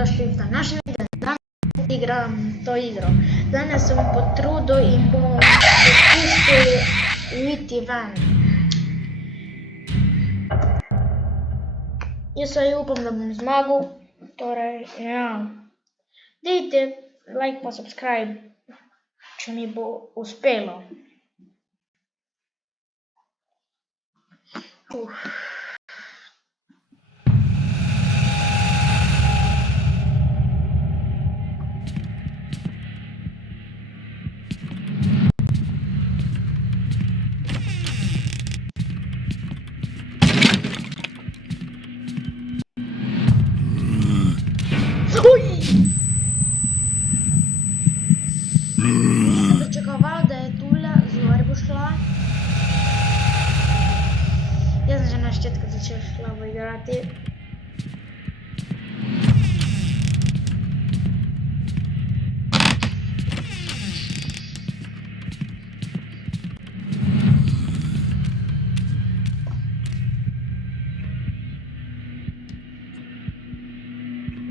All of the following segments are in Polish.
dobrodošli v današnjem danu. Danas igram to igro. Danas sam po trudu in bom poskusil iti ven. Jaz se upam, da bom zmagal. Torej, ja. Dajte like pa subscribe, če mi bo uspelo. Pričakoval, da je tule zgor bo šla. Jaz sem že na začetku začel slabo igrati.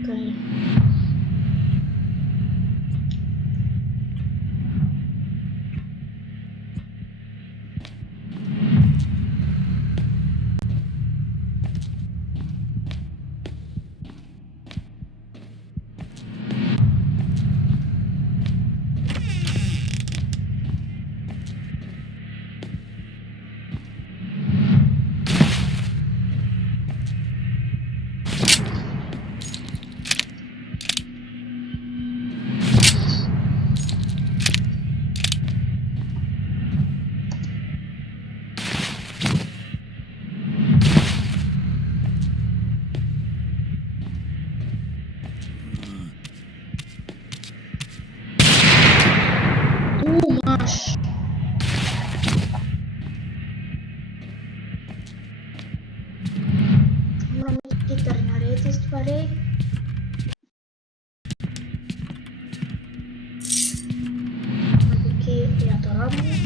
Okay. Moramo hitro narediti stvari. Kje ja to rabim?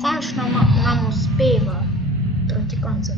Končno nam uspeva proti koncu.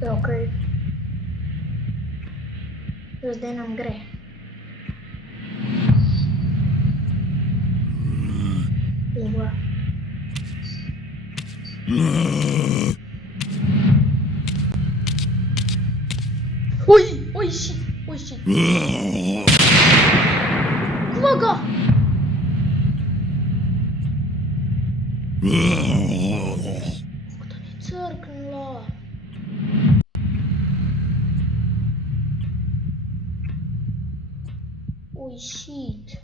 Okay. Zdaj nam gre. Levo. Oj, shit. Vloga! Kdo ni crknula? Oj, shit.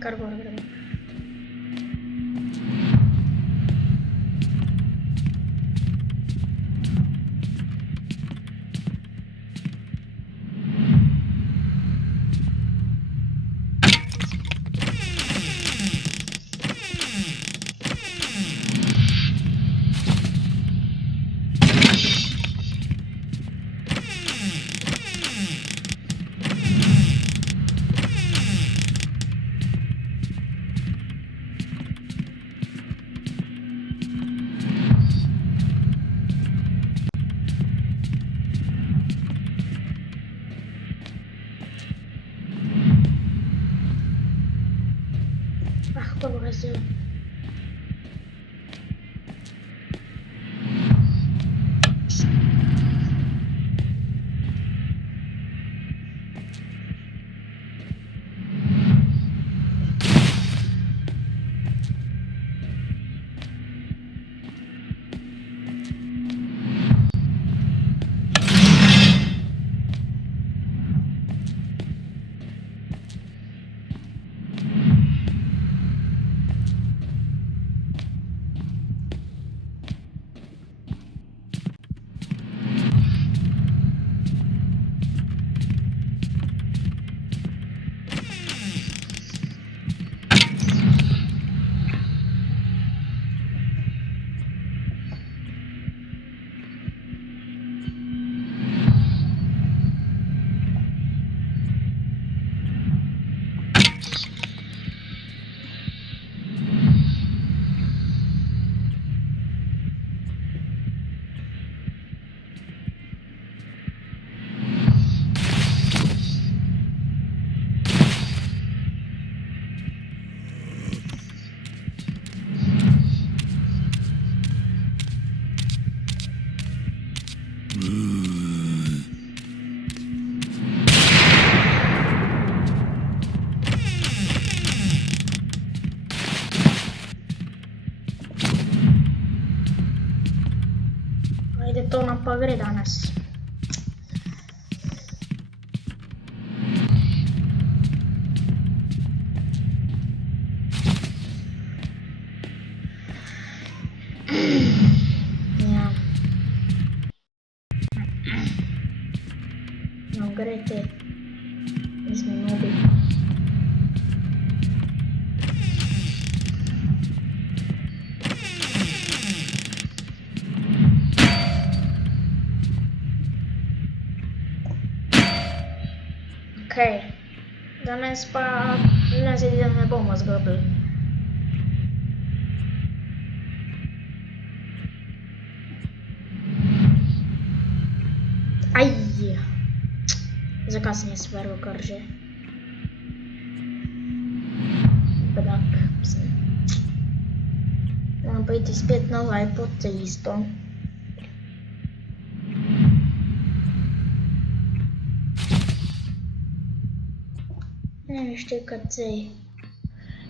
Cargo ahora, creo. Colgo questo. Hai detto una povera danas. Ja. No grete. Mi smo nobi. Okej. Danes pa ne bomo zgubili. Aj! Zakaj sem jaz veril kar že? Bedak sem. Moram pa iti spet nazaj pod cesto. Ne veš te kad zdaj.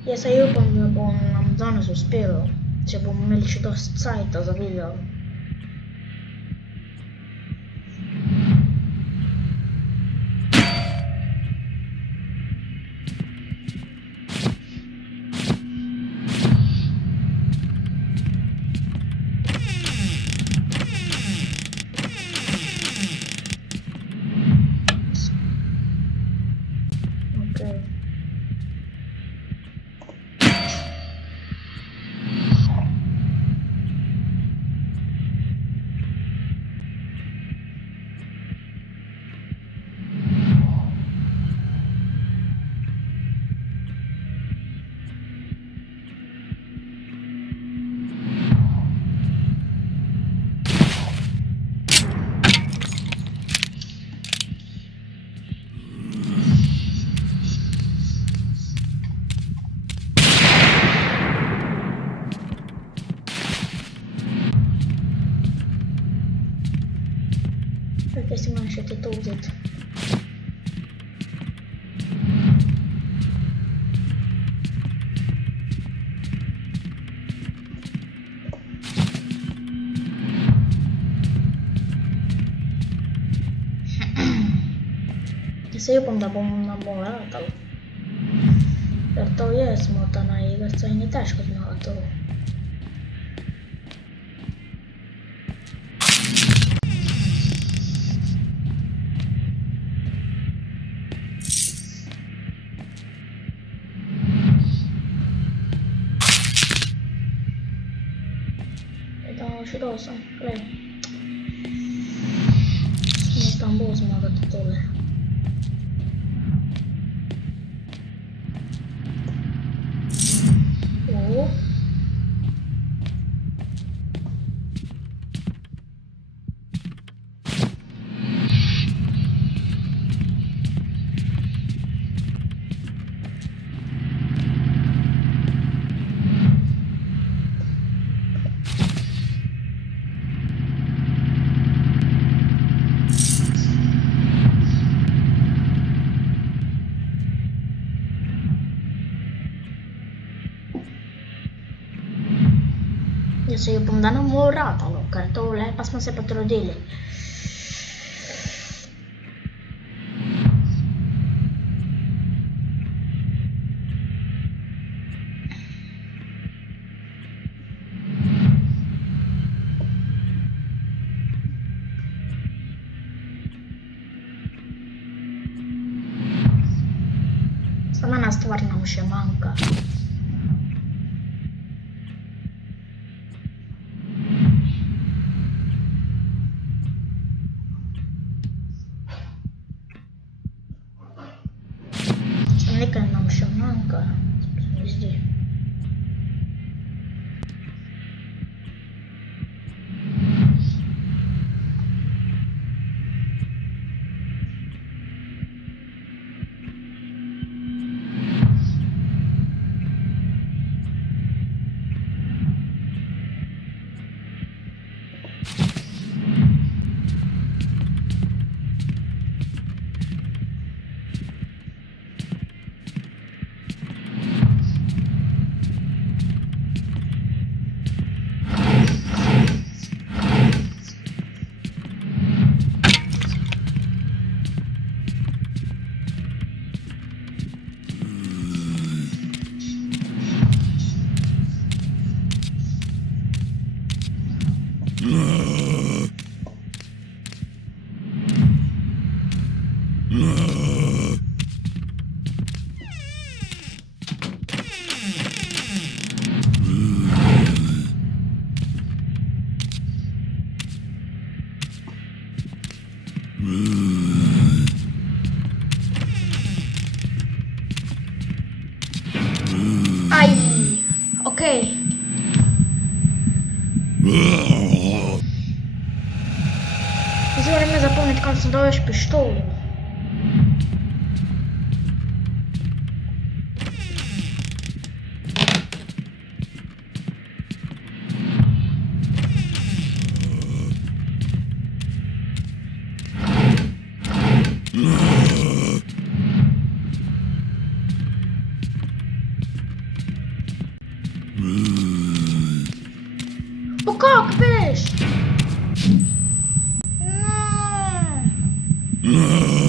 Jaz se upam, da bo nam danes uspelo, če bomo imeli še dosti cajta za video. Perché si mangiate tutto. Se io pom da bom na bom latal. Kartojas, mutta ei vasta ei taas kun mä oon. Tämä on sidossa. Kyllä. Mutta on vuosi maakattu tulee. Joo. Io sono puntando morata, lo cartone, passiamo sempre per dele. Sama näistä varnauksia mankaa. Nekään on se mankaa. Visi. Ai, okei. I sobie mnie zapomnieć koncentrować pistolet. O как wiesz? No.